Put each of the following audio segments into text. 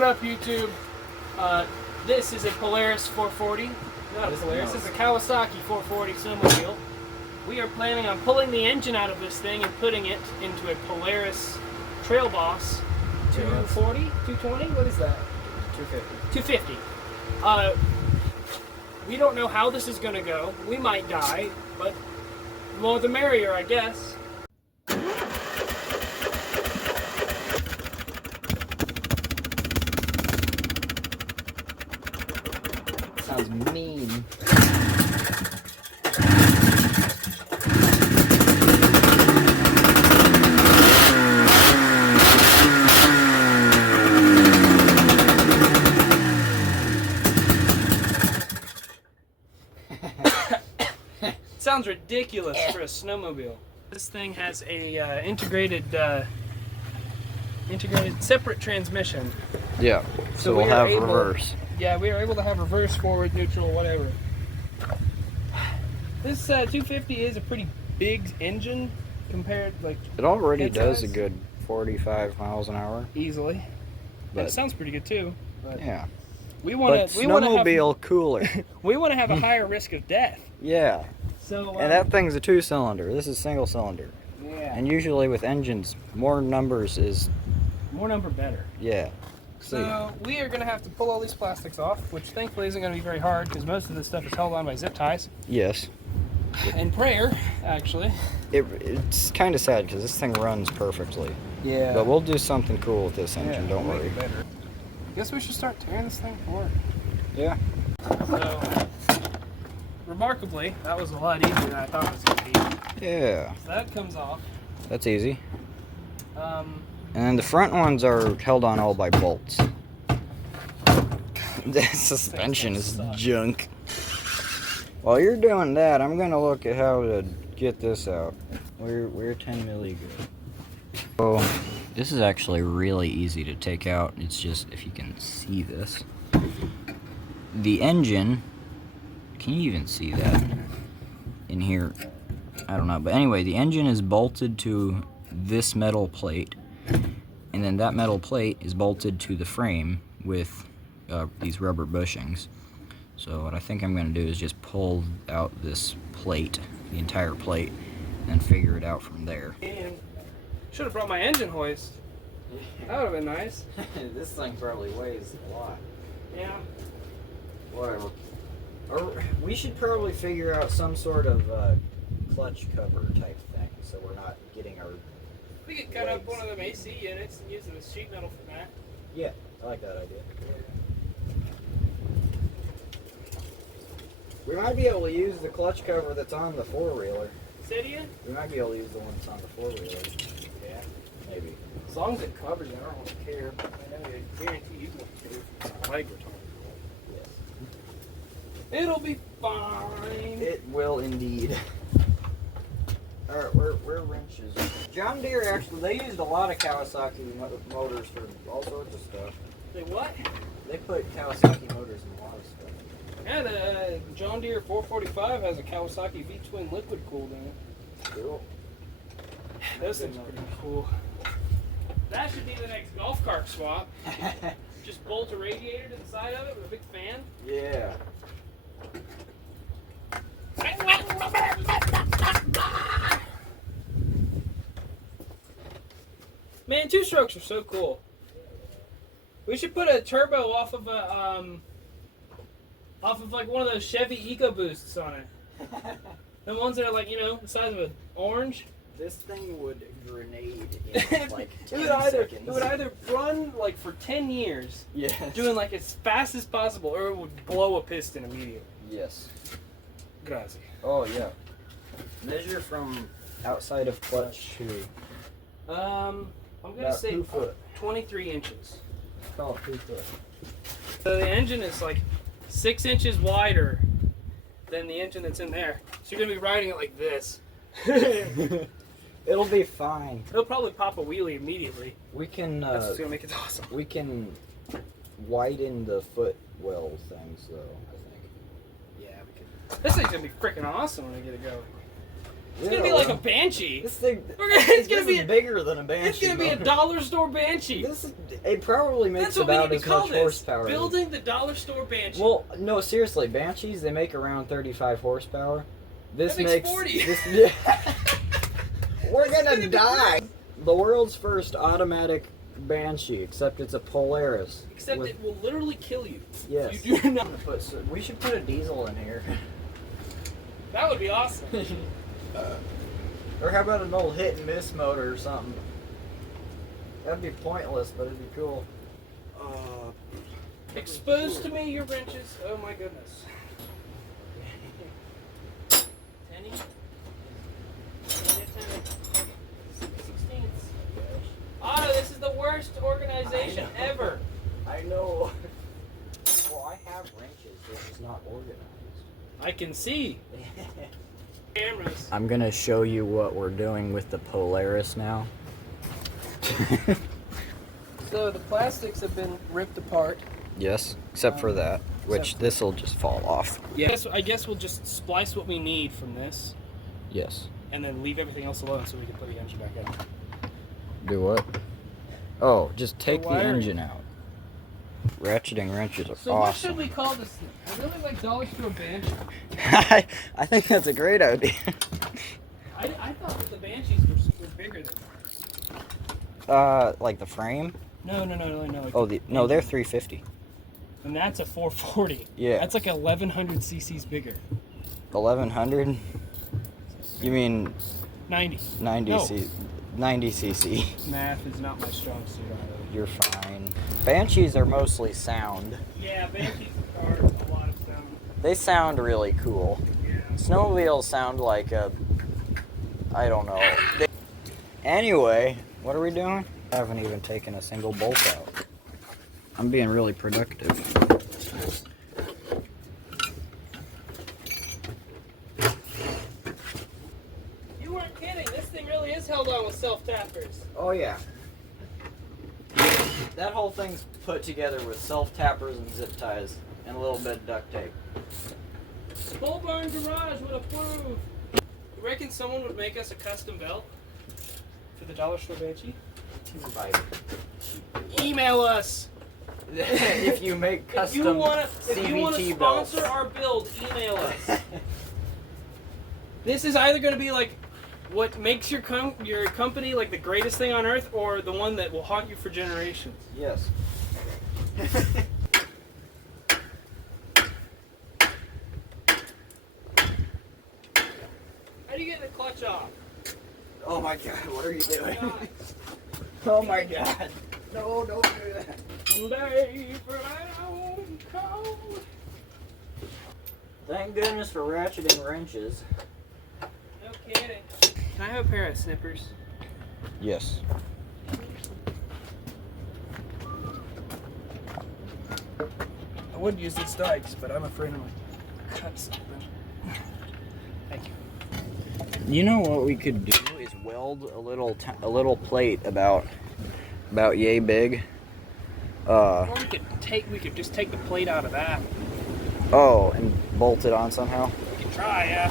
What up, YouTube? This is a Polaris 440. Not a Polaris, it's a Kawasaki 440 snowmobile. We are planning on pulling the engine out of this thing and putting it into a Polaris Trail Boss 240, 220. What is that? 250. 250. We don't know how this is going to go. We might die, but the more the merrier, I guess. Sounds mean. Sounds ridiculous for a snowmobile. This thing has a integrated separate transmission. Yeah, so we'll have reverse. Yeah, we are able to have reverse, forward, neutral, whatever. This 250 is a pretty big engine compared, like, it already does size. a good 45 miles an hour. Easily. But it sounds pretty good too. But yeah. We want to snowmobile cooler. We want to have a higher risk of death. Yeah. So and that thing's a 2-cylinder. This is single cylinder. Yeah. And usually with engines, more numbers is more number better. Yeah. So we are going to have to pull all these plastics off, which thankfully isn't going to be very hard because most of this stuff is held on by zip ties. Yes. And prayer, actually. It's kind of sad because this thing runs perfectly. Yeah. But we'll do something cool with this engine, don't we'll worry. make it better. Guess we should start tearing this thing apart. Yeah. So, remarkably, that was a lot easier than I thought it was going to be. Yeah. So that comes off. That's easy. And the front ones are held on all by bolts. The suspension is junk. While you're doing that, I'm gonna look at how to get this out. We're 10 milli good. So this is actually really easy to take out. It's just, if you can see this, the engine. Can you even see that in here? I don't know, but anyway, the engine is bolted to this metal plate, and then that metal plate is bolted to the frame with these rubber bushings. So what I think I'm going to do is just pull out this plate, the entire plate, and figure it out from there. And should have brought my engine hoist. That would have been nice. This thing probably weighs a lot. Yeah. Whatever. Or we should probably figure out some sort of clutch cover type thing, so we're not getting our. We could cut up one of them AC units and use the sheet metal for that. Yeah, I like that idea. We might be able to use the clutch cover that's on the four-wheeler. Cydia? We might be able to use the one that's on the four-wheeler. Yeah. Maybe. As long as it covers it, I don't really care. But I know I guarantee you won't care. It's a leg retardant. Yes. It'll be fine. It will indeed. Alright, where wrenches? John Deere actually, they used a lot of Kawasaki motors for all sorts of stuff. They what? They put Kawasaki motors in a lot of stuff. Yeah, the John Deere 445 has a Kawasaki V-twin liquid cooled in it. Cool. Those things are pretty cool. That should be the next golf cart swap. Just bolt a radiator to the side of it with a big fan. Yeah. Man, two-strokes are so cool. We should put a turbo off of like one of those Chevy EcoBoosts on it. The ones that are like, you know, the size of an orange. This thing would grenade in like 10 seconds. It would either run like for 10 years, yes, doing like as fast as possible, or it would blow a piston immediately. Yes. Grazie. Oh yeah. Measure from outside of clutch to. I'm gonna about say 2 foot. 23 inches. Call it 2 foot. So the engine is like 6 inches wider than the engine that's in there. So you're gonna be riding it like this. It'll be fine. It'll probably pop a wheelie immediately. We can. That's what's gonna make it awesome. We can widen the footwell things, though. I think. Yeah, we could. This thing's gonna be freaking awesome when we get it going. It's gonna be like a Banshee. This thing, It's gonna be bigger than a Banshee. It's gonna be a dollar store Banshee. It probably makes about as much horsepower. Building the dollar store Banshee. Well, no, seriously, Banshees, they make around 35 horsepower. This that makes 40. We're gonna die. The world's first automatic Banshee, except it's a Polaris. Except it will literally kill you. Yes. You do not. We should put a diesel in here. That would be awesome. Or how about an old hit and miss motor or something? That'd be pointless, but it'd be cool. Expose to me your wrenches. Oh my goodness. Tenny? 16ths. Otto, this is the worst organization ever. I know. Well, I have wrenches, they're just not organized. I can see. Cameras. I'm gonna show you what we're doing with the Polaris now. So the plastics have been ripped apart. Yes, except for that, which this will just fall off. Yes, I guess we'll just splice what we need from this. Yes. And then leave everything else alone so we can put the engine back in. Do what? Oh, just take the wiring. engine out. Ratcheting wrenches are So what awesome. should we call this thing? I really like dollar store Banshee. I think that's a great idea. I thought that the Banshees were bigger than ours. Like the frame? No. Oh, no, they're 350. And that's a 440. Yeah. That's like 1100 cc's bigger. 1100? You mean 90. 90 No. 90 cc? Math is not my strong suit. You're fine. Banshees are mostly sound. Yeah, Banshees are a lot of sound. They sound really cool. Yeah. Snowmobiles sound like a... I don't know. Anyway, what are we doing? I haven't even taken a single bolt out. I'm being really productive. You weren't kidding. This thing really is held on with self-tappers. Oh yeah. That whole thing's put together with self-tappers and zip ties and a little bit of duct tape. Bull Barn Garage would approve. You reckon someone would make us a custom belt for the dollar store Banshee? Email us. If you make custom if you want CVT to belts. sponsor our build, email us. This is either going to be like what makes your company like the greatest thing on earth, or the one that will haunt you for generations. Yes. How do you get the clutch off? Oh my god, what are you doing? Oh my god. No, don't do that. Thank goodness for ratcheting wrenches. No kidding. Can I have a pair of snippers? Yes. I would use these dikes, but I'm afraid I'm gonna cut something. Thank you. You know what we could do is weld a little plate about yay big. Or we could just take the plate out of that. Oh, and bolt it on somehow. We could try, yeah.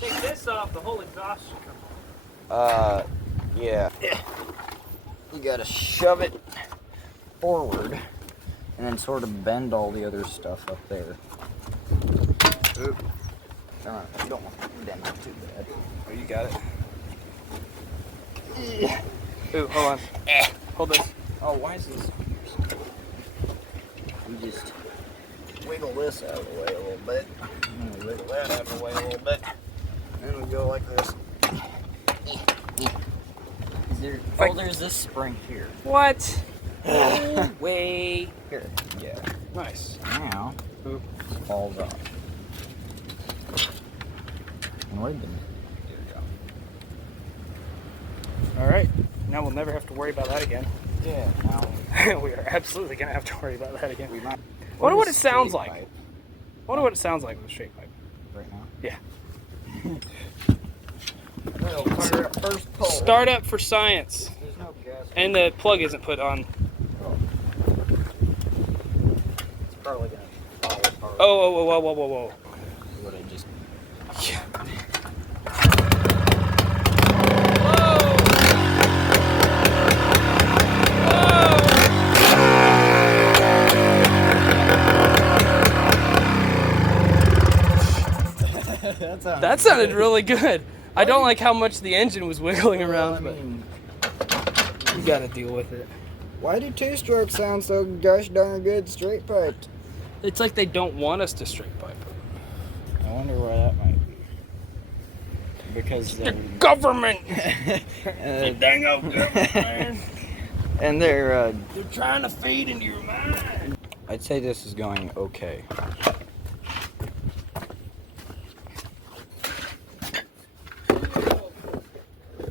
Take this off, the whole exhaust should come off. Yeah. You gotta shove it forward and then sort of bend all the other stuff up there. Oop. Come on, you don't want to bend it too bad. Oh, you got it. Ooh, hold on. Hold this. Oh, why is this? You just wiggle this out of the way a little bit. And then wiggle that out of the way a little bit. And then we go like this. There's this spring here. What? No way. Here. Yeah. Nice. Now, it falls off. And where'd the... There we go. All right. Now we'll never have to worry about that again. Yeah, now... We are absolutely going to have to worry about that again. We might... Wonder what it sounds straight like. pipe Wonder what it sounds like with a straight pipe. right now. Yeah. We'll put her at first pole. Start up for science. There's no gas. And the plug isn't put on. It's probably gonna fall apart. Oh, whoa. What I just... Yeah. That sounded really good. I don't like how much the engine was wiggling around, but you gotta deal with it. Why do two-strokes sound so gosh darn good straight piped? It's like they don't want us to straight pipe it. I wonder why that might be. Because the government! dang old government! And they're trying to feed into your mind. I'd say this is going okay.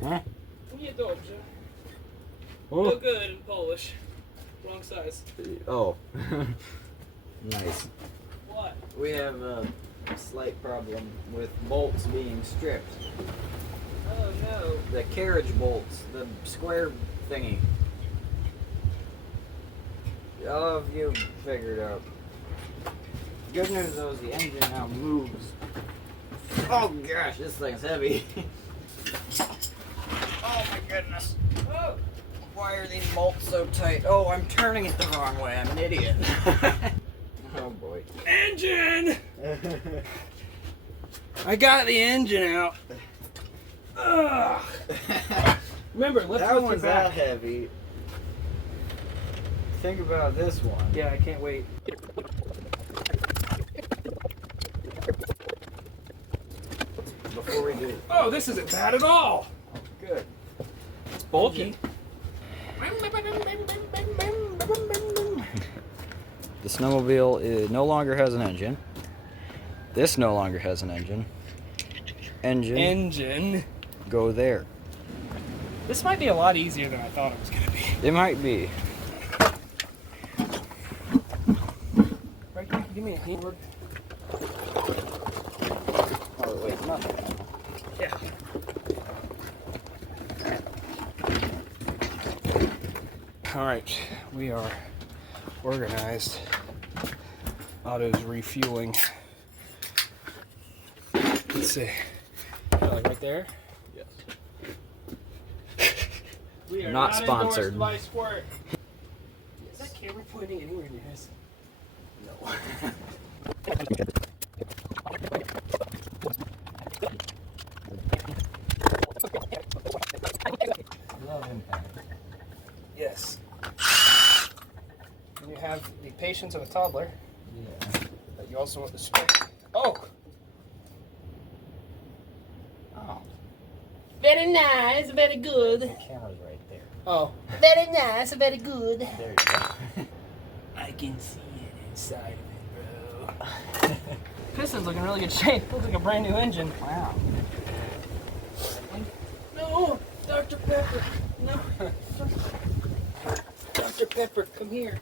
Huh? No good in Polish. Wrong size. Oh. Nice. What? We have a slight problem with bolts being stripped. Oh no. The carriage bolts, the square thingy. All of you figured out. Good news though is the engine now moves. Oh gosh, this thing's heavy. Oh my goodness. Oh. Why are these bolts so tight? Oh, I'm turning it the wrong way. I'm an idiot. Oh boy. Engine! I got the engine out. Ugh. Remember, lift That with your one's back. that heavy. Think about this one. Yeah, I can't wait. Before we do. Oh, this isn't bad at all. Oh, good. It's bulky. The snowmobile no longer has an engine. This no longer has an engine. Engine. Go there. This might be a lot easier than I thought it was going to be. It might be. Right, give me a hand. Oh wait, nothing. Yeah. All right, we are organized. Otto's refueling. Let's see. Like right there? Yes. We are Not sponsored. endorsed by Squirt. Is that camera pointing anywhere near us? No. Love impact. Yes. And you have the patience of a toddler, Yeah. but you also want the strength. Oh! Oh. Very nice, very good. The camera's right there. Oh. Very nice, very good. There you go. I can see it inside of it, bro. Piston's looking in really good shape. Looks like a brand new engine. Wow. No! Dr. Pepper! No! Dr. Pepper, come here.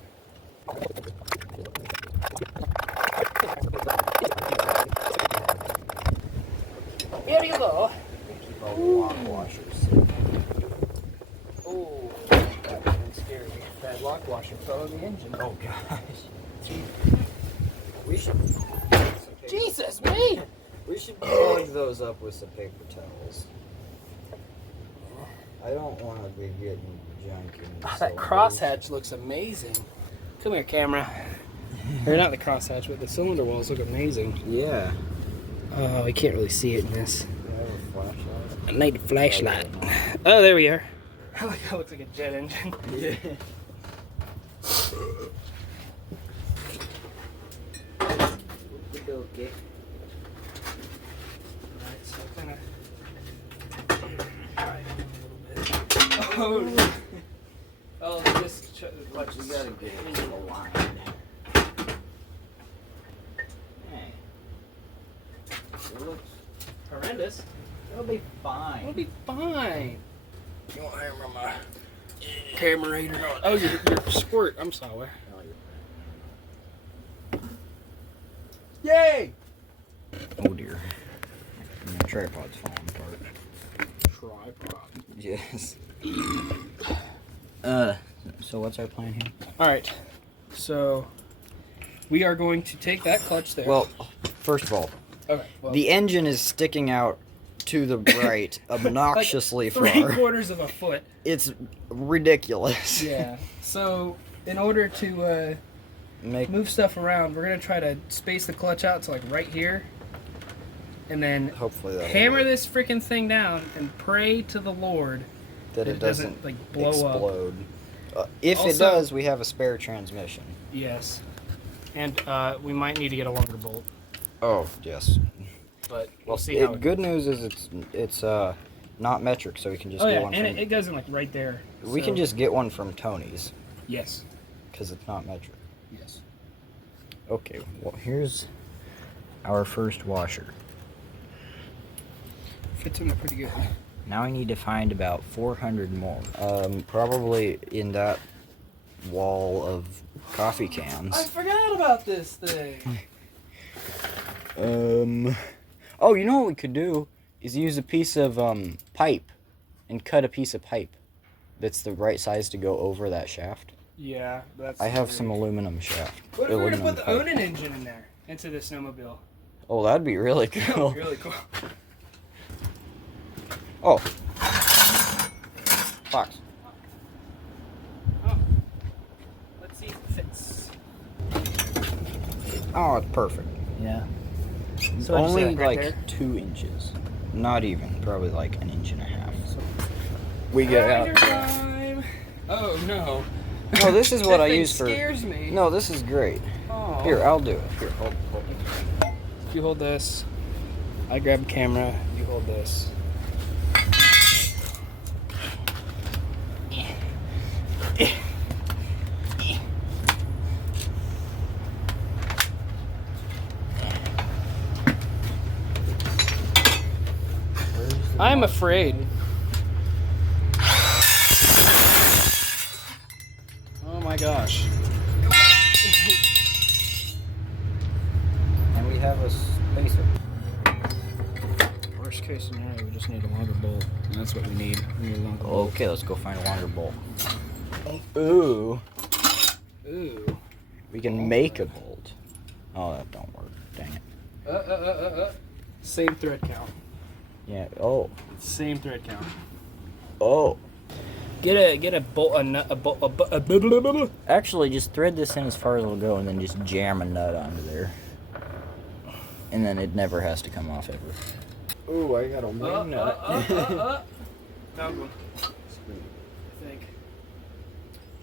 Here you go. Keep all the lock washers. Oh, that's scary. That lock washer fell in the engine. Oh gosh. We should. Jesus, me! We should plug those up with some paper towels. I don't want to be getting junk in the That crosshatch looks amazing. Come here, camera. Or not the crosshatch, but the cylinder walls look amazing. Yeah. Oh, I can't really see it in this. Do you have a flashlight? I need a flashlight. Oh, there we are. I like how it looks like a jet engine. Yeah. Okay. Alright, so kind of try it a little bit. Oh, this clutch You is gotta get it aligned. Hey. It looks. horrendous. It'll be fine. It'll be fine. You want to hammer my camerator? Oh, your squirt. I'm sorry. Yay! Oh dear. My tripod's falling apart. Tripod. Yes. So what's our plan here? All right. So we are going to take that clutch there. Well, first of all, okay. Well, the engine is sticking out to the right obnoxiously like far. 3/4 of a foot. It's ridiculous. Yeah. So in order to move stuff around, we're gonna try to space the clutch out to like right here, and then hopefully that'll hammer work. this freaking thing down and pray to the Lord that it doesn't like blow explode. If Also- it does, we have a spare transmission. Yes. And we might need to get a longer bolt, Oh yes. but we'll see how it Good news is it's not metric, so we can just Oh get yeah, one and from. it goes in like right there. We so- can just get one from Tony's Yes. because it's not metric. Yes. Okay, well here's our first washer. Fits in there pretty good. Now I need to find about 400 more. Probably in that wall of coffee cans. I forgot about this thing. Oh, you know what we could do is use a piece of pipe and cut a piece of pipe that's the right size to go over that shaft. Yeah, that's. I have some aluminum shaft. What if we were to aluminum put the pipe. Onan engine in there into the snowmobile? Oh, that'd be really cool. Really cool. Oh. Box. Oh. Let's see if it fits. Oh, it's perfect. Yeah. So only like 2 inches. Not even. Probably like 1.5 inches. We get out. Time. Oh no. No, this is what That I thing use for. scares me. No, this is great. Oh. Here, I'll do it. Here, hold. If you hold this, I grab a camera. You hold this. I'm afraid. Oh my gosh. And we have a spacer. Worst case scenario, we just need a longer bolt. And that's what we need. We need a longer bolt. Okay, let's go find a longer bolt. Ooh. Ooh. We can make a bolt. Oh, that don't work. Dang it. Same thread count. Yeah. Oh. Same thread count. Oh. Get a bolt, a nut, a bolt, Actually, just thread this in as far as it'll go, and then just jam a nut onto there. And then it never has to come off ever. Ooh, I got a wing nut. Found one. I think.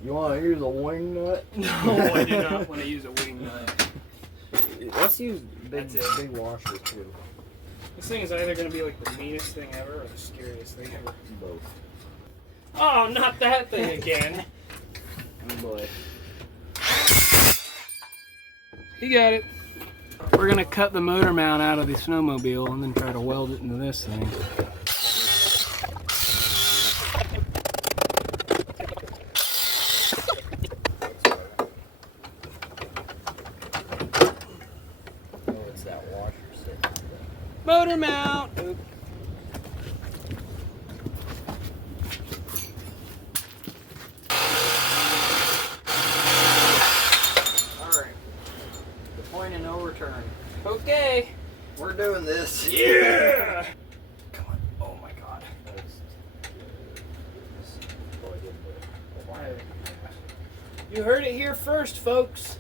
You want to use a wing nut? No, I do not want to use a wing nut. Let's use That's it. big washers too. This thing is either going to be like the meanest thing ever or the scariest thing ever. Both. Oh, not that thing again. Oh boy. You got it. We're going to cut the motor mount out of the snowmobile and then try to weld it into this thing. Oh, it's that washer sitting. Motor mount! Oop. Alright. The point of no return. Okay. We're doing this. Yeah! Come on. Oh my god. You heard it here first, folks.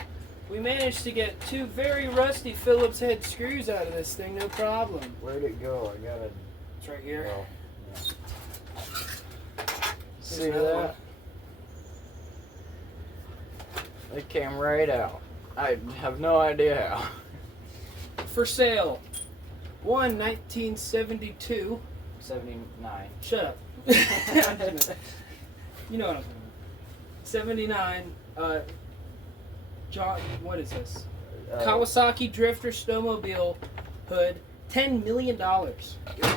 We managed to get 2 very rusty Phillips head screws out of this thing, no problem. Where'd it go? I gotta. It's right here. Oh, yeah. See another one. that? It came right out. I have no idea how. For sale. 1972. 79. Shut up. You know what I'm talking about. 79. John, what is this? Kawasaki Drifter Snowmobile hood. $10 million.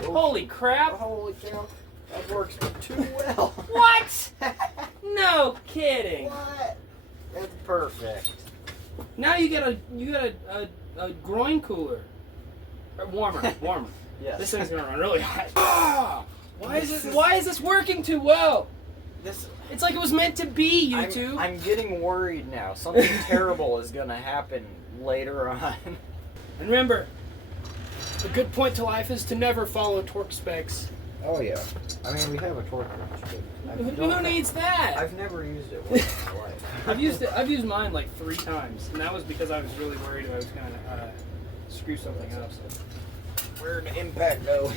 Holy crap! Holy cow. That works too well. What? No kidding. What? That's perfect. Now you get a groin cooler. Or warmer. Yes. This thing's gonna run really hot. Why is this working too well? It's like it was meant to be, YouTube. I'm getting worried now. Something terrible is gonna happen later on. And remember, a good point to life is to never follow torque specs. Oh yeah. I mean, we have a torque wrench, but Who needs that? I've never used it once in my life. I've used mine like 3 times, and that was because I was really worried I was gonna screw something up. Where'd the impact go?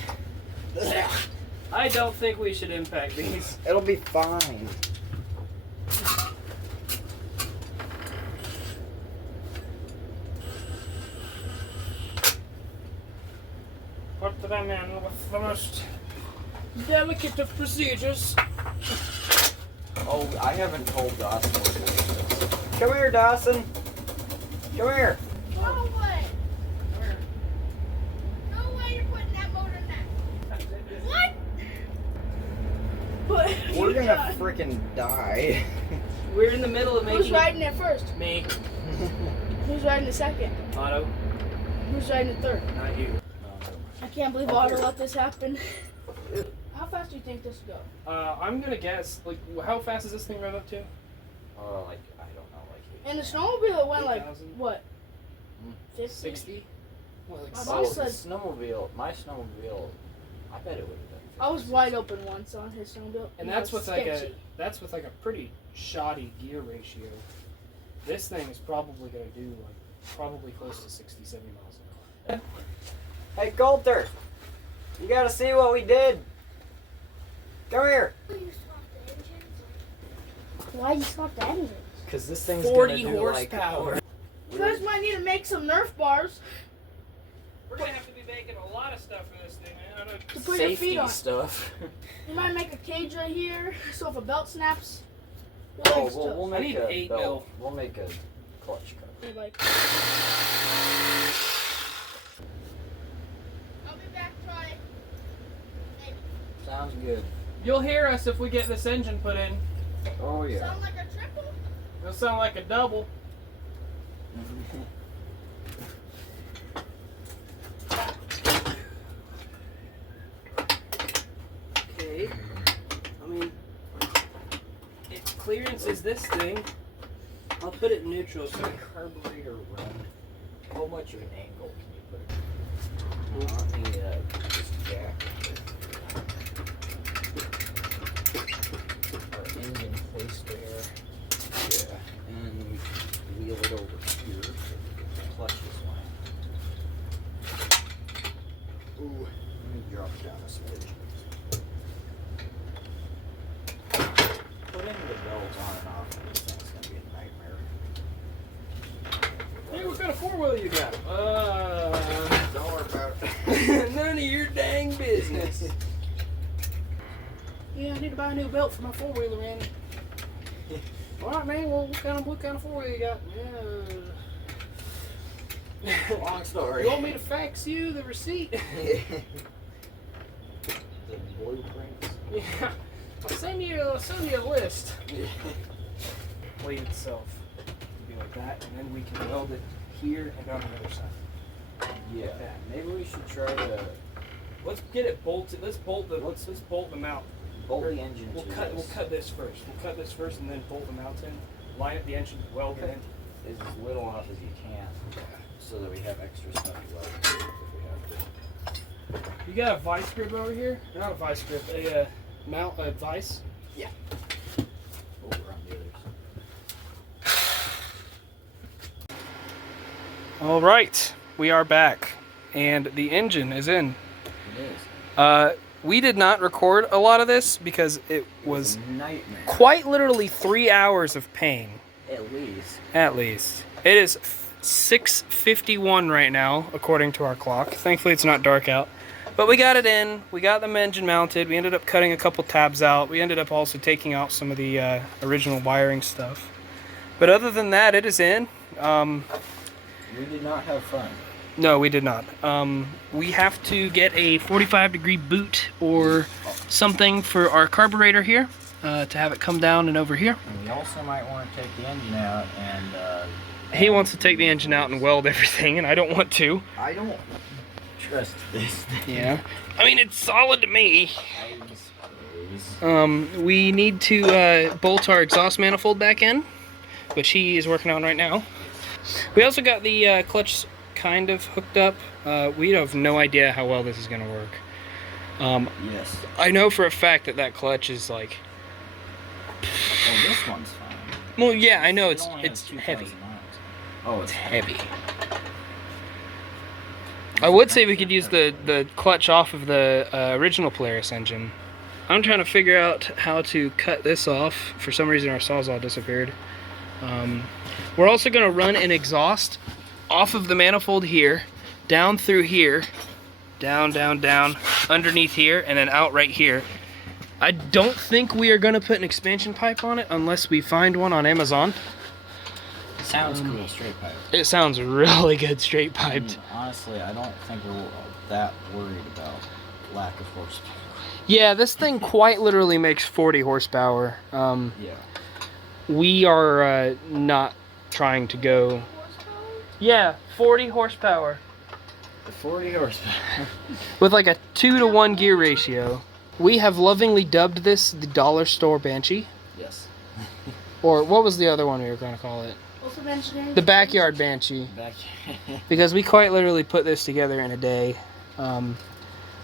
I don't think we should impact these. It'll be fine. Put them in with the most delicate of procedures. Oh, I haven't told Dawson what to do with this. Come here, Dawson. Come here. No way! No way you're putting that motor in that. What? But We're gonna freaking die. We're in the middle of making. Who's riding it first? Me. Who's riding the second? Otto. Who's riding the third? Not you. I can't believe Otto let this happen. How fast do you think this will go? I'm gonna guess. Like, how fast is this thing run up to? Like, I don't know, like... In the snowmobile, it went like, 8,000? what? 50? 60. Well, like My Oh, mom the said- snowmobile, my snowmobile, I bet it would have been... I was wide open once on his snowmobile. And it that's was with sketchy. that's with like a pretty shoddy gear ratio. This thing is probably gonna do like probably close to 60, 70 miles an hour. Hey, Coulter! You gotta see what we did! Come here! Why you stop the engines? Cause this thing's 40 gonna do horsepower. like... You guys might need to make some Nerf bars We're gonna have to be making a lot of stuff for this thing, man. I don't... to put your feet safety on. stuff. You might make a cage right here, so if a belt snaps, Oh, we'll I make need a 8 belt. mil. We'll make a clutch cut. you're like. I'll be back, Troy. Maybe. Sounds good. You'll hear us if we get this engine put in. Oh yeah. Sound like a triple? It'll sound like a double. Okay. I mean, if clearance is this thing, I'll put it in neutral so Carburetor run. How much of an angle can you put it? On the just jack. Our engine placed there. Yeah. And we wheel it over here so the clutch is line. Ooh. Let me drop it down a smidge. Putting the belts on and off of this thing's gonna be a nightmare. Hey, what kind of four-wheeler you got? Don't worry about it. None of your dang business. Yeah, I need to buy a new belt for my four-wheeler in. All right, man. Well, what kind of four-wheeler you got? Yeah. Long story. You want me to fax you the receipt? The blueprints. Yeah. I'll send you a list. Blade itself will be like that, and then we can weld it here and on the other side. Yeah. Like that. Maybe we should try to Let's get it bolted. Let's bolt them out. bolt the engine We'll to cut this this first. We'll cut this first and then bolt them out in. Line up the engine, weld it in. as little off as you can, so that we have extra stuff to weld to if we have to. You got a vice grip over here? Not a vice grip, a mount, a vice. Over on the other side. All right, we are back, and the engine is in. It is. We did not record a lot of this because it was a nightmare. quite literally 3 hours of pain, At least. at least. It is 6:51 right now, according to our clock. Thankfully, it's not dark out. But we got it in. We got the engine mounted. We ended up cutting a couple tabs out. We ended up also taking out some of the original wiring stuff. But other than that, it is in. We did not have fun. No, we did not. We have to get a 45-degree boot or something for our carburetor here to have it come down and over here. And we also might want to take the engine out and... He wants to take the engine out and weld everything, and I don't want to. I don't trust this thing. Yeah. I mean, it's solid to me. I suppose. We need to bolt our exhaust manifold back in, which he is working on right now. We also got the clutch kind of hooked up. We have no idea how well this is going to work. Yes. I know for a fact that that clutch is like... Oh, this one's fine. Well, yeah, I know It it's only has 2,000 heavy. miles. Oh, It's heavy. I would say we could use the clutch off of the original Polaris engine. I'm trying to figure out how to cut this off. For some reason our sawzall disappeared. We're also going to run an exhaust off of the manifold here, down through here, down, underneath here, and then out right here. I don't think we are going to put an expansion pipe on it unless we find one on Amazon. Sounds cool, straight pipe. It sounds really good straight piped. Honestly, I don't think we're that worried about lack of horsepower. Yeah, this thing quite literally makes 40 horsepower. Yeah. We are not trying to go... Yeah, 40 horsepower. 40 horsepower. With like a 2-to-1 gear ratio. We have lovingly dubbed this the dollar store Banshee. Yes. Or what was the other one we were going to call it? The backyard Banshee. Because we quite literally put this together in a day.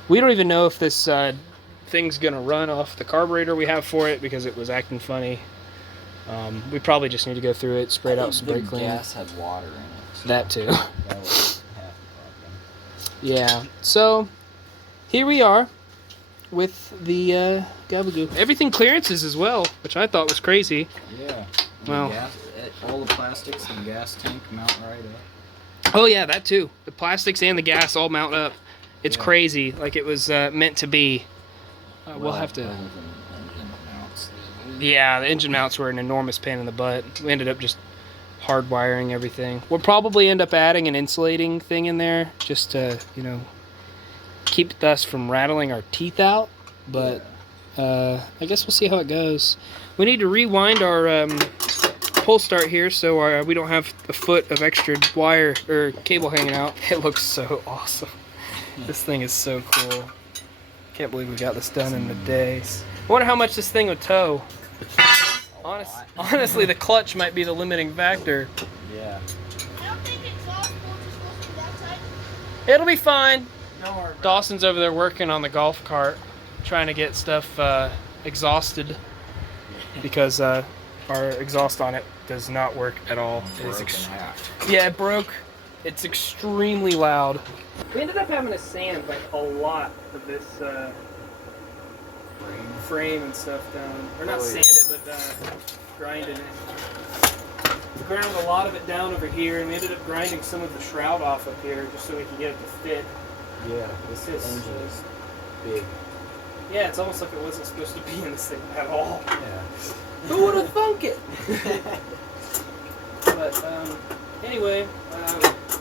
We don't even know if this thing's going to run off the carburetor we have for it because it was acting funny. We probably just need to go through it, spray it out some brake cleaner. The gas had water in it. So that too. That was half the problem. Yeah, so here we are with the Gabagoo. Everything clearances as well, which I thought was crazy. Yeah. Well, all the plastics and gas tank mount right up. Oh yeah, that too. The plastics and the gas all mount up. It's crazy, like it was meant to be. We'll have to... Yeah, the engine mounts were an enormous pain in the butt. We ended up just hardwiring everything. We'll probably end up adding an insulating thing in there just to, you know, keep us from rattling our teeth out. But I guess we'll see how it goes. We need to rewind our pull start here so we don't have a foot of extra wire or cable hanging out. It looks so awesome. This thing is so cool. Can't believe we got this done in a day. I wonder how much this thing would tow. Honestly, the clutch might be the limiting factor. Yeah. I don't think it's possible to go that side. It'll be fine. Don't worry. Dawson's over there working on the golf cart, trying to get stuff exhausted because our exhaust on it does not work at all. It is yeah, it broke. It's extremely loud. We ended up having to sand like a lot of this frame and stuff down. Or not sand it, but grinding it. We ground a lot of it down over here, and we ended up grinding some of the shroud off up here just so we can get it to fit. Yeah, this engine is big. Yeah, it's almost like it wasn't supposed to be in this thing at all. Yeah. Who would have thunk it? But anyway,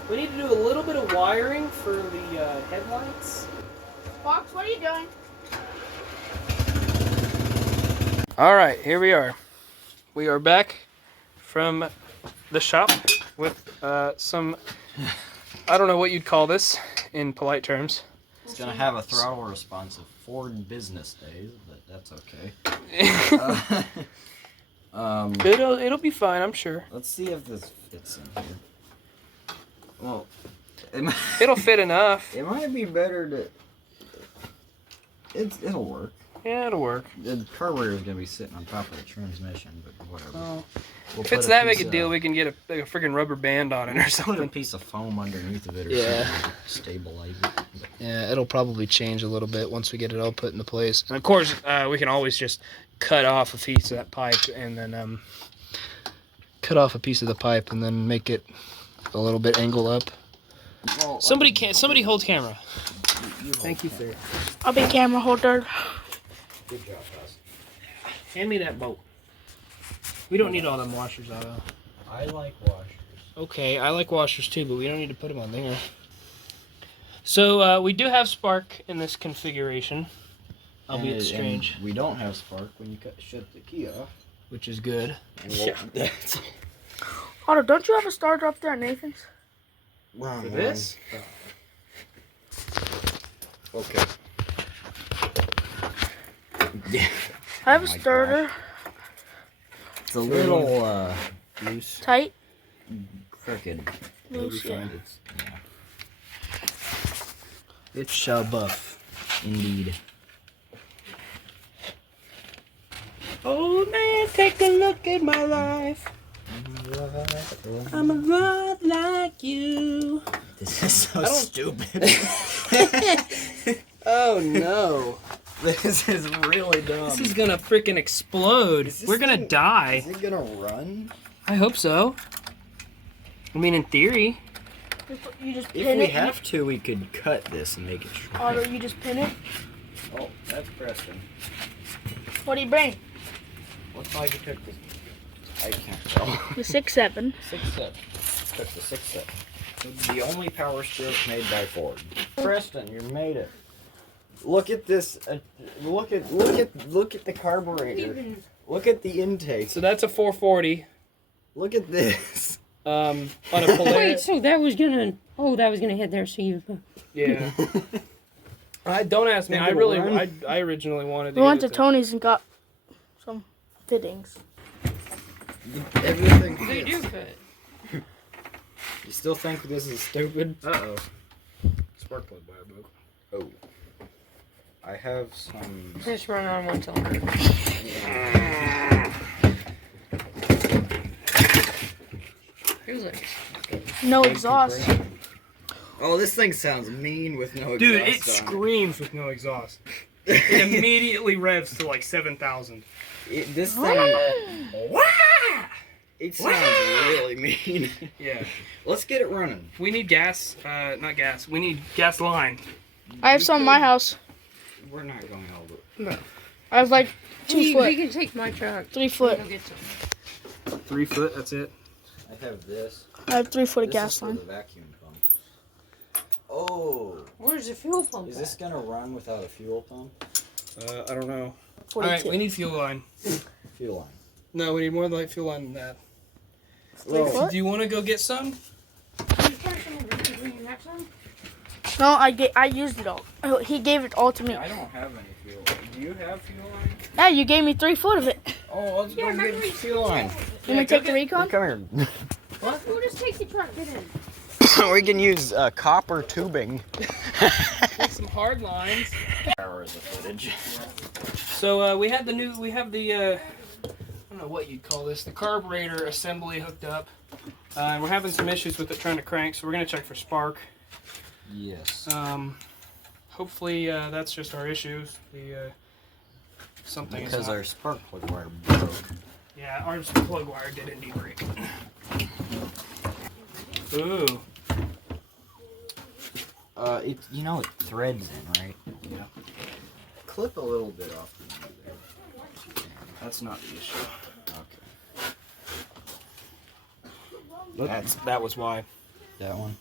we need to do a little bit of wiring for the headlights. Fox, what are you doing? All right, here we are. We are back from the shop with some, I don't know what you'd call this in polite terms. It's gonna have a throttle response of 4 business days, but that's okay. It'll be fine, I'm sure. Let's see if this fits in here. Well, It'll fit enough. It might be better to. It'll work. Yeah, it'll work. The carburetor is gonna be sitting on top of the transmission, but whatever. Oh. We'll If it's that big a deal, we can get a freaking rubber band on it or put something. a piece of foam underneath of it or Yeah. something to stabilize it. But Yeah, it'll probably change a little bit once we get it all put into place. And of course, we can always just cut off a piece of that pipe and then cut off a piece of the pipe and then make it a little bit angle up. well, Somebody hold camera. Thank you, sir. I'll be camera holder. Good job, guys. Hand me that bolt. We don't need all them washers, Otto. I like washers. Okay, I like washers too, but we don't need to put them on there. So we do have spark in this configuration, albeit strange. And we don't have spark when you shut the key off. Which is good. Well, Otto, don't you have a starter up there at Nathan's? For this? Okay. Yeah. I have a my starter. gosh. It's a little loose. Tight. Crooked. Loose, yeah. It shall buff. Indeed. Oh man, take a look at my life. I'm a lot like you. This is so stupid. Oh no. This is really dumb. This is gonna freaking explode. We're gonna die. Is it gonna run? I hope so. I mean, in theory. You just If pin we it. have to, we could cut this and make it strong. Or you just pin it. Oh, that's Preston. What do you bring? What size you picked this? I can't tell. The 6.7. 6.7. Took the 6.7. The only power stroke made by Ford. Preston, you made it. Look at this. Look at the carburetor. Look at the intake. So that's a 440. Look at this. On a Polaris. Wait, so that was gonna hit there, so you... Yeah. Don't ask me. Think I it'll really, run? I originally wanted to. We went to get it Tony's and got some fittings. Everything They do fits. fit. You still think this is stupid? Uh-oh. Spark plug wire broke. Oh. I have some... Just run on one cylinder. Feels like No exhaust. Oh, this thing sounds mean with no exhaust. Dude, it on screams with no exhaust. It immediately revs to like 7,000. This thing... It sounds really mean. Yeah. Let's get it running. We need gas. Not gas. We need gas line. I have some in my house. We're not going over it. No. I have like 2 we foot, can take my truck. 3 foot. Go get some. 3 foot. That's it. I have this. I have 3 foot of This gas is for line. the vacuum pump. Oh. Where's the fuel pump? Is this gonna run without a fuel pump? I don't know. 42. All right, we need fuel line. Fuel line. No, we need more like fuel line than that. 3 foot? Do you want to go get some? No, I used it all. Oh, he gave it all to me. I don't have any fuel line. Do you have fuel line? Yeah, you gave me 3 foot of it. Oh, let's go get fuel line. You want me to take the recon? Come here. We'll just take the truck, get in. We can use copper tubing. Get some hard lines. Hours of footage. So we have the I don't know what you'd call this, the carburetor assembly hooked up. We're having some issues with it trying to crank, so we're gonna check for spark. Yes. Hopefully that's just our issues. Something is Because not- our spark plug wire broke. Yeah, our plug wire did indeed break. Ooh. It it threads in, right? Yeah. Clip a little bit off the end there. That's not the issue. Okay. That was why. That one.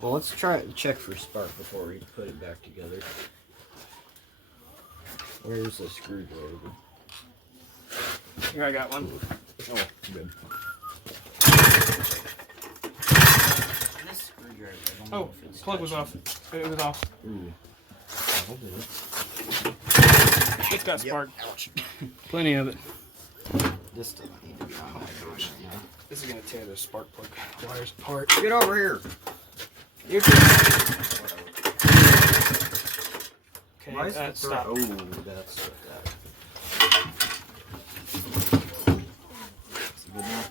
Well, let's check for spark before we put it back together. Where's the screwdriver? Here, I got one. Oh, good. This screwdriver, I don't know Oh, if it's plug was off. It was off. Ooh. I'll do it. It's got spark. Ouch. Plenty of it. This doesn't need to be on my gosh. This is gonna tear the spark plug wires apart. Get over here. You Okay, Why is the stop. Oh, that's that. Is it good now?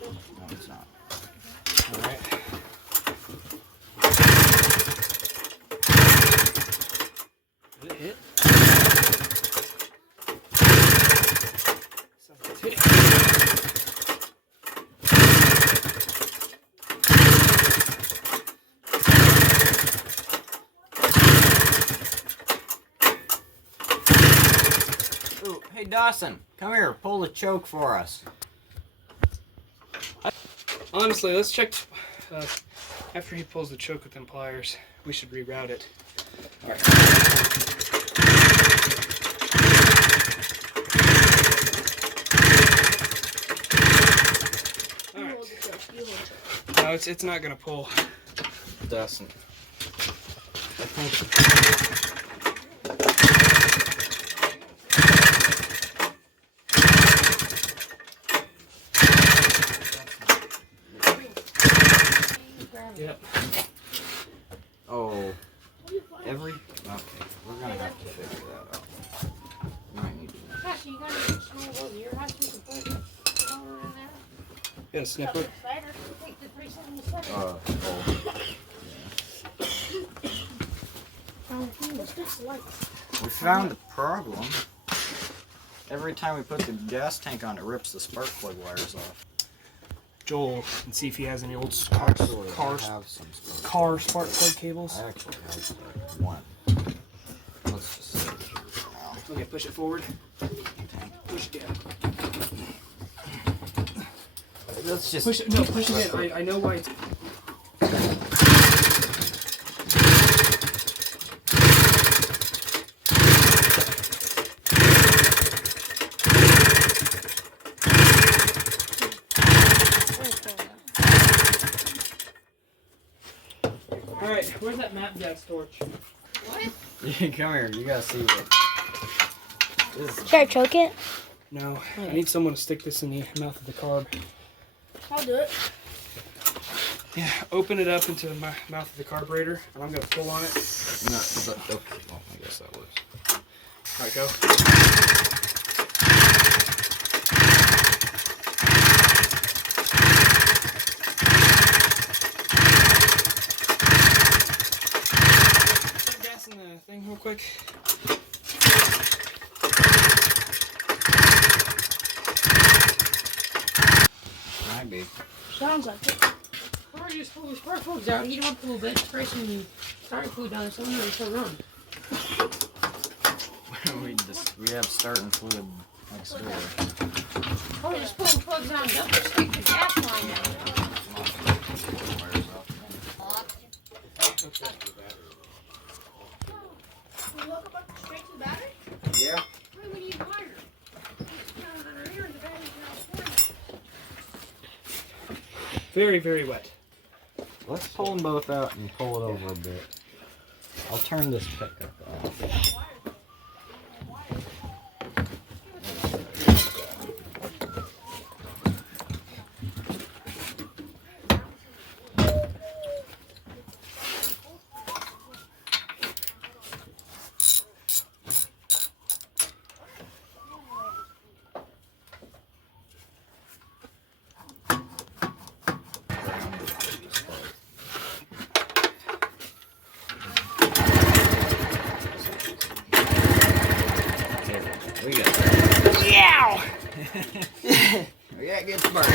No, it's not. All right. Did it hit? Sounds like it's hitting. Ooh, hey Dawson, come here, pull the choke for us. Honestly, let's check. After he pulls the choke with them pliers, we should reroute it. No, it's not gonna pull. Dawson. Yep. Oh, every. Okay, we're gonna have to figure that out. We might need to. Gosh, you gotta get Snowmobile to your house, you can put it over in there. Got a snipper. Take the 377. Oh. Let's fix the lights. We found the problem. Every time we put the gas tank on, it rips the spark plug wires off. Joel, and see if he has any old Actually, car I have some spark. car spark plug cables. I actually have one. Let's just set it here for now. Okay, push it forward. Push it down. Let's just Push it. No, push it in. I know why it's. All right, where's that map gas torch? What? Come here, you gotta see what. Should I choke it? No, I need someone to stick this in the mouth of the carb. I'll do it. Yeah, open it up into the mouth of the carburetor, and I'm gonna pull on it. No, okay. Well, I guess that works. All right, go. Put gas in the thing real quick. Might be. Sounds like it. Or you just pull the spark plugs out, heat them up a little bit, spray some starting fluid down there, so we know it's run. we have starting fluid next door. Or just pull the plugs out and double stick the gas line down. Can you hook up straight to the battery? Yeah. Why we need wire? Down under here, the battery's now Very, very wet. Let's pull them both out and pull it over a bit. I'll turn this pickup off. We got that. Yeah! We got good spark.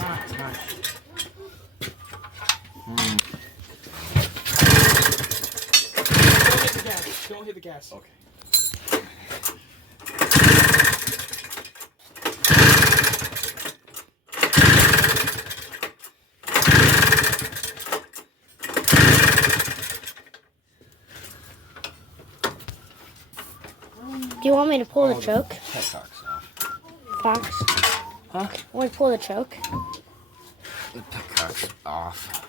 Not touch. Don't hit the gas. Don't hit the gas. Okay. Do you want me to pull the choke? Petcock's off. Fox? Huh? Want to pull the choke? The petcock's off.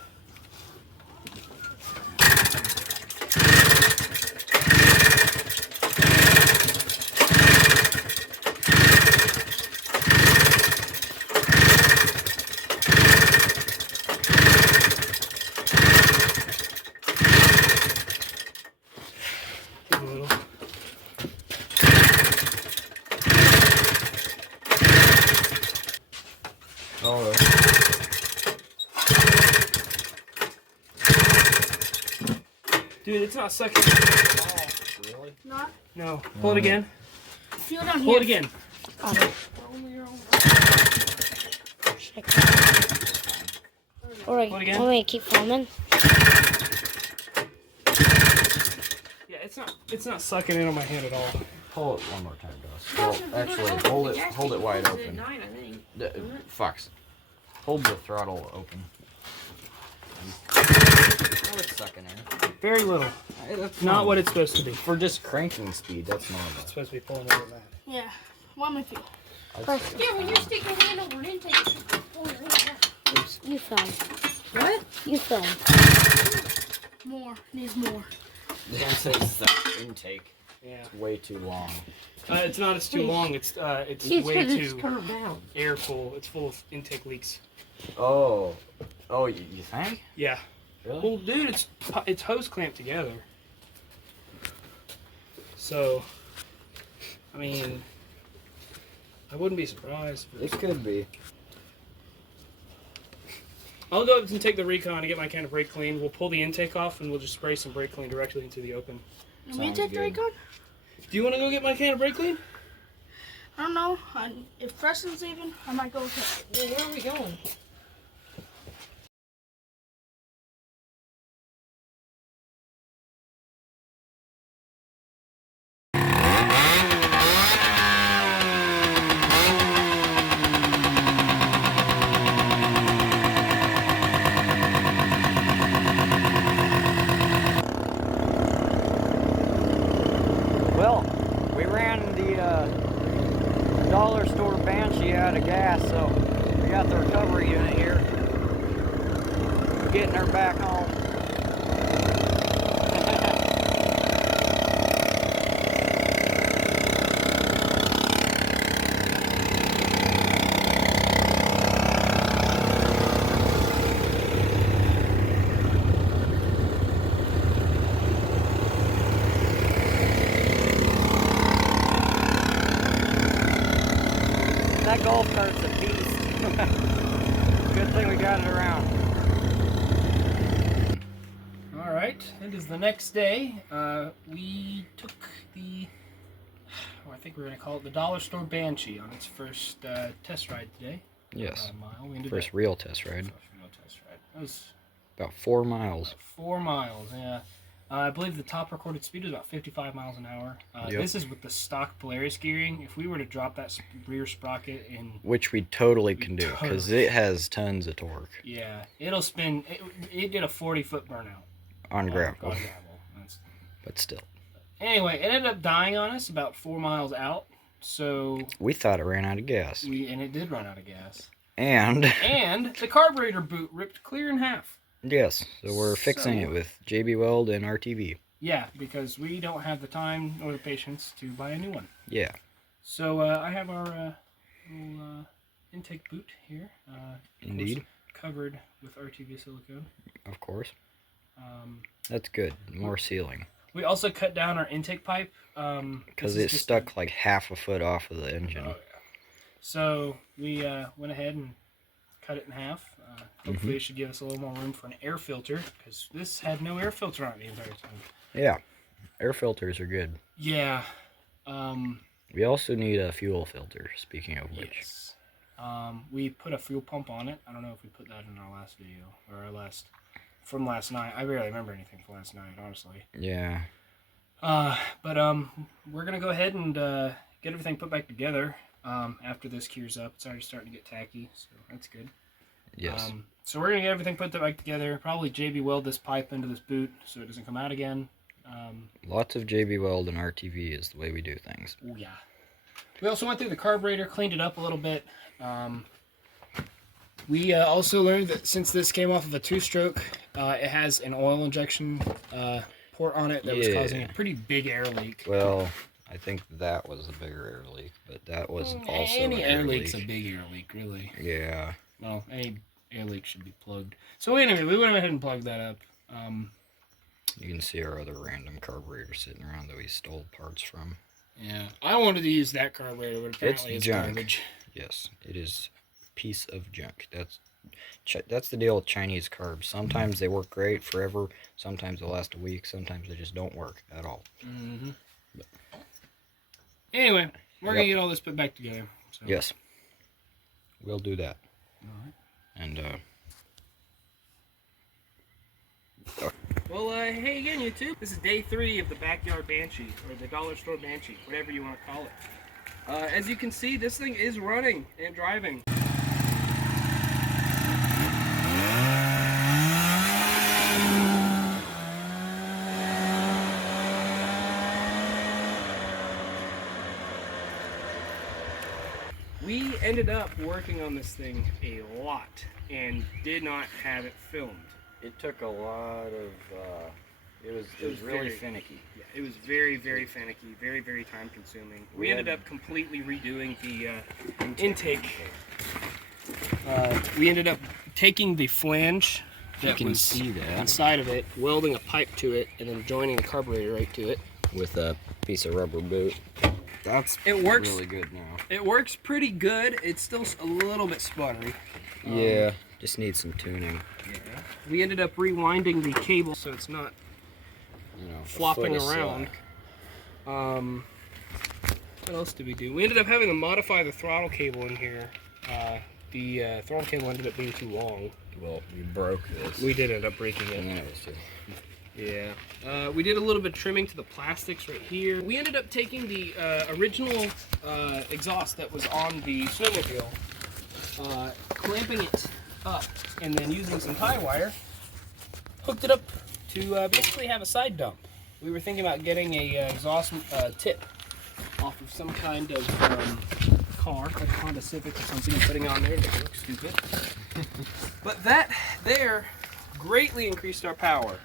Give it a little. Oh, Dude, it's not sucking at all. really? Not. No. Pull it again. Feel down Pull here. it again. Or Pull it again. want me to keep filming? Yeah, it's not sucking in on my hand at all. Pull it one more time, Gus. Well, actually, hold it wide open. 9, I think. Fox, hold the throttle open. Oh, it's sucking in. Very little. That's Not what it's supposed to be. For just cranking speed, that's normal. It's supposed to be pulling over that. Yeah. One with you. Yeah, when you stick your hand over an intake, it's just pull your hand out. You film. What? You film. More. Needs more. Don't say suck intake. Yeah. It's way too long. It's not. It's too long. It's It's way because it's too curved down. air full. It's full of intake leaks. Oh, you think? Yeah. Really? Well, dude, it's hose clamped together. So, I mean, I wouldn't be surprised. It could be. I'll go up and take the recon to get my can of brake clean. We'll pull the intake off and we'll just spray some brake clean directly into the open. Can we take the recon? Do you want to go get my can of brake clean? I don't know. If Preston's leaving, I might go with him. Well, where are we going? Well, we ran the dollar store Banshee out of gas, so we got the recovery unit here. We're getting her back home. That golf cart's a beast. Good thing we got it around. All right, it is the next day. We took the, I think we're gonna call it the dollar store Banshee on its first test ride today. Yes. About a mile. We ended First up- real test ride. First real test ride. That was About 4 miles. 4 miles. Yeah. I believe the top recorded speed was about 55 miles an hour. Yep. This is with the stock Polaris gearing. If we were to drop that rear sprocket in, Which we totally can do, because it has tons of torque yeah, it'll spin. It did a 40-foot burnout on gravel. On gravel. But still. Anyway, it ended up dying on us about 4 miles out. So We thought it ran out of gas. and it did run out of gas. And, And the carburetor boot ripped clear in half. yes, so we're fixing it with JB Weld and RTV. Yeah, because we don't have the time or the patience to buy a new one. Yeah. So I have our little intake boot here. Indeed. Course, covered with RTV silicone. Of course. That's good. More sealing. We also cut down our intake pipe. Because it stuck like half a foot off of the engine. Oh, yeah. So we went ahead and cut it in half. Hopefully it should give us a little more room for an air filter, because this had no air filter on it the entire time. Yeah. Air filters are good. Yeah. We also need a fuel filter, speaking of which. Yes. We put a fuel pump on it. I don't know if we put that in our last video, or from last night. I barely remember anything from last night, honestly. Yeah. But we're gonna go ahead and get everything put back together after this cures up. It's already starting to get tacky, so that's good. Yes. So we're gonna get everything put back together. Probably JB weld this pipe into this boot so it doesn't come out again. Lots of JB Weld and RTV is the way we do things. Oh yeah. We also went through the carburetor, cleaned it up a little bit. We also learned that since this came off of a 2-stroke, it has an oil injection port on it that was causing a pretty big air leak. Well, I think that was a bigger air leak, but that was also any an air air leak's leak. a big air leak, really. Yeah. Well, any air leak should be plugged. So anyway, we went ahead and plugged that up. You can see our other random carburetor sitting around that we stole parts from. Yeah, I wanted to use that carburetor, but apparently it's junk. garbage. Yes, it is a piece of junk. That's the deal with Chinese carbs. Sometimes they work great forever. Sometimes they last a week. Sometimes they just don't work at all. Mm-hmm. Anyway, we're gonna get all this put back together. So. Yes, we'll do that. All right. And Well, hey again, YouTube. This is day 3 of the backyard Banshee, or the dollar store Banshee, whatever you want to call it. As you can see, this thing is running and driving. We ended up working on this thing a lot and did not have it filmed. it took a lot of. It was really very finicky. Yeah, it was very, very finicky, very, very time consuming. We ended up completely redoing the intake. We ended up taking the flange that can was see that. inside of it, welding a pipe to it, and then joining the carburetor right to it. With a piece of rubber boot. That's It works. really good now. It works pretty good. It's still a little bit sputtery. Yeah, Just needs some tuning. Yeah. We ended up rewinding the cable so it's not, You know, flopping around. What else did we do? We ended up having to modify the throttle cable in here. The throttle cable ended up being too long. Well, we broke this. We did end up breaking it. And it was too. Yeah. We did a little bit of trimming to the plastics right here. We ended up taking the original exhaust that was on the Snowmobile, clamping it up, and then using some tie wire, hooked it up to basically have a side dump. We were thinking about getting a exhaust tip off of some kind of car, like a Honda Civic or something, and putting it on there to make it look stupid. But that there greatly increased our power.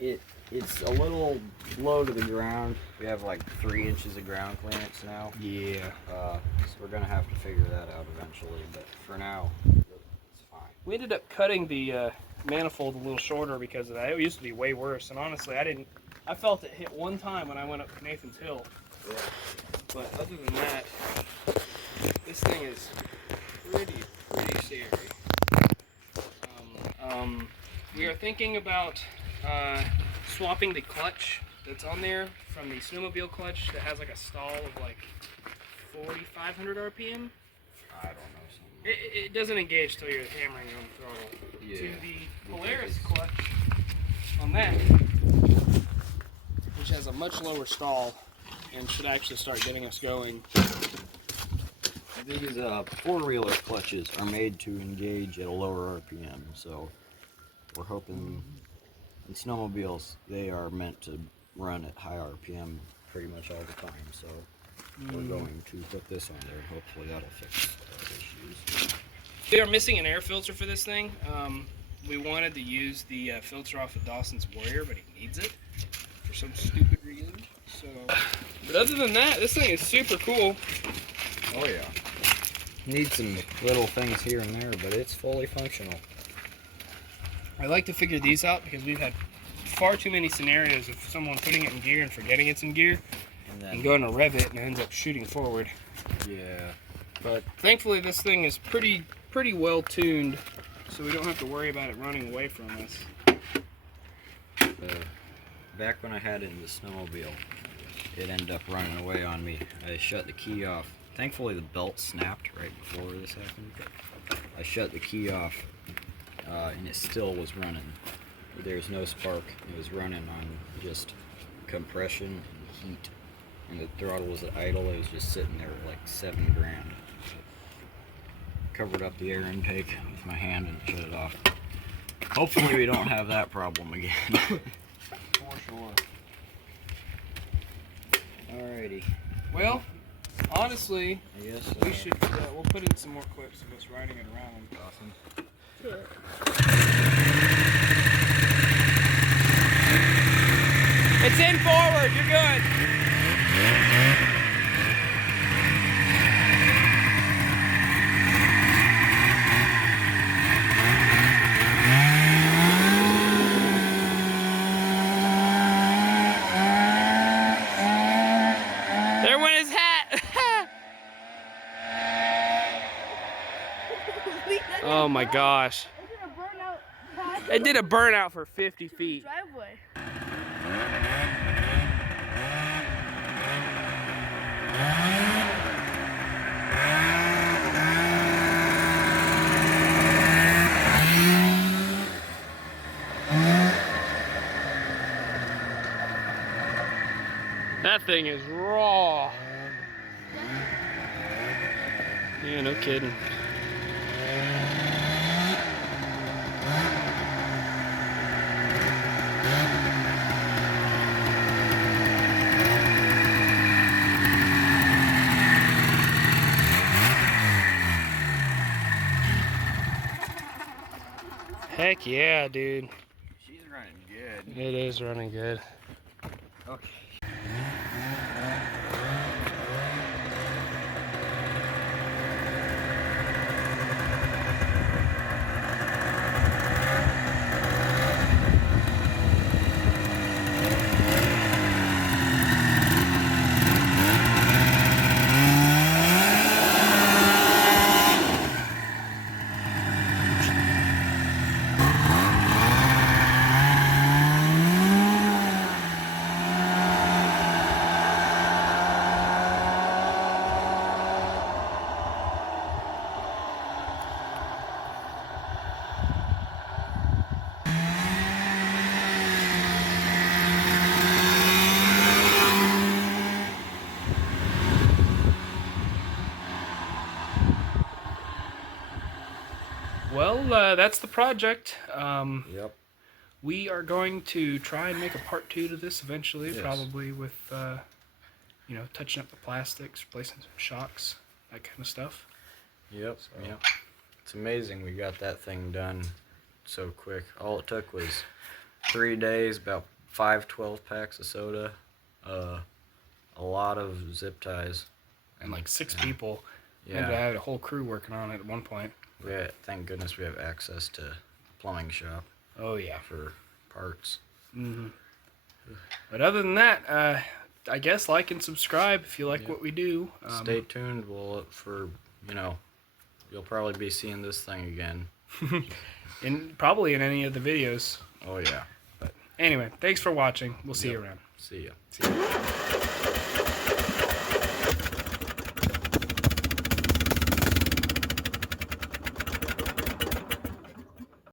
It's a little low to the ground. We have like 3 inches of ground clearance now. Yeah. So we're gonna have to figure that out eventually, but for now, it's fine. We ended up cutting the manifold a little shorter because of that. It used to be way worse, and honestly, I felt it hit one time when I went up Nathan's Hill. Yeah. But other than that, this thing is pretty scary. We are thinking about swapping the clutch that's on there from the Snowmobile clutch that has like a stall of like 4,500 RPM. I don't know. It doesn't engage till you're hammering on the throttle. Yeah. To the Polaris clutch on that, which has a much lower stall and should actually start getting us going. These 4-wheeler clutches are made to engage at a lower RPM, so we're hoping in snowmobiles they are meant to run at high RPM pretty much all the time, so we're going to put this on there and hopefully that'll fix issues. We are missing an air filter for this thing. We wanted to use the filter off of Dawson's Warrior, but he needs it for some stupid reason. So, but other than that, this thing is super cool. Oh yeah. Needs some little things here and there, but it's fully functional. I like to figure these out because we've had far too many scenarios of someone putting it in gear and forgetting it's in gear and going to rev it and it ends up shooting forward. Yeah. But thankfully this thing is pretty well tuned, so we don't have to worry about it running away from us. Back when I had it in the snowmobile, it ended up running away on me. I shut the key off. Thankfully the belt snapped right before this happened. I shut the key off and it still was running. There's no spark. It was running on just compression and heat. And the throttle was at idle. It was just sitting there at like 7 grand. Covered up the air intake with my hand and shut it off. Hopefully we don't have that problem again. For sure. Alrighty. Well, honestly, I guess we should, we'll put in some more clips of us riding it around. Awesome. It's in forward, you're good. There went his hat. Oh my gosh. It did a burnout for 50 feet. Driveway. That thing is raw. Yeah, no kidding. Heck yeah, dude. She's running good. It is running good. Okay. Well, that's the project. Yep. We are going to try and make a part 2 to this eventually, Yes. probably with, you know, touching up the plastics, replacing some shocks, that kind of stuff. Yep. Yep. It's amazing we got that thing done so quick. All it took was 3 days, about 5 12-packs of soda, a lot of zip ties. And like 6 people. Yeah. And I had a whole crew working on it at one point. Thank goodness we have access to a plumbing shop Oh, yeah. for parts. Mm-hmm. But other than that, I guess like and subscribe if you like what we do. Stay tuned. We'll look for, you know, you'll probably be seeing this thing again. Probably in any of the videos. Oh, yeah. But anyway, thanks for watching. We'll see you around. See ya. See ya.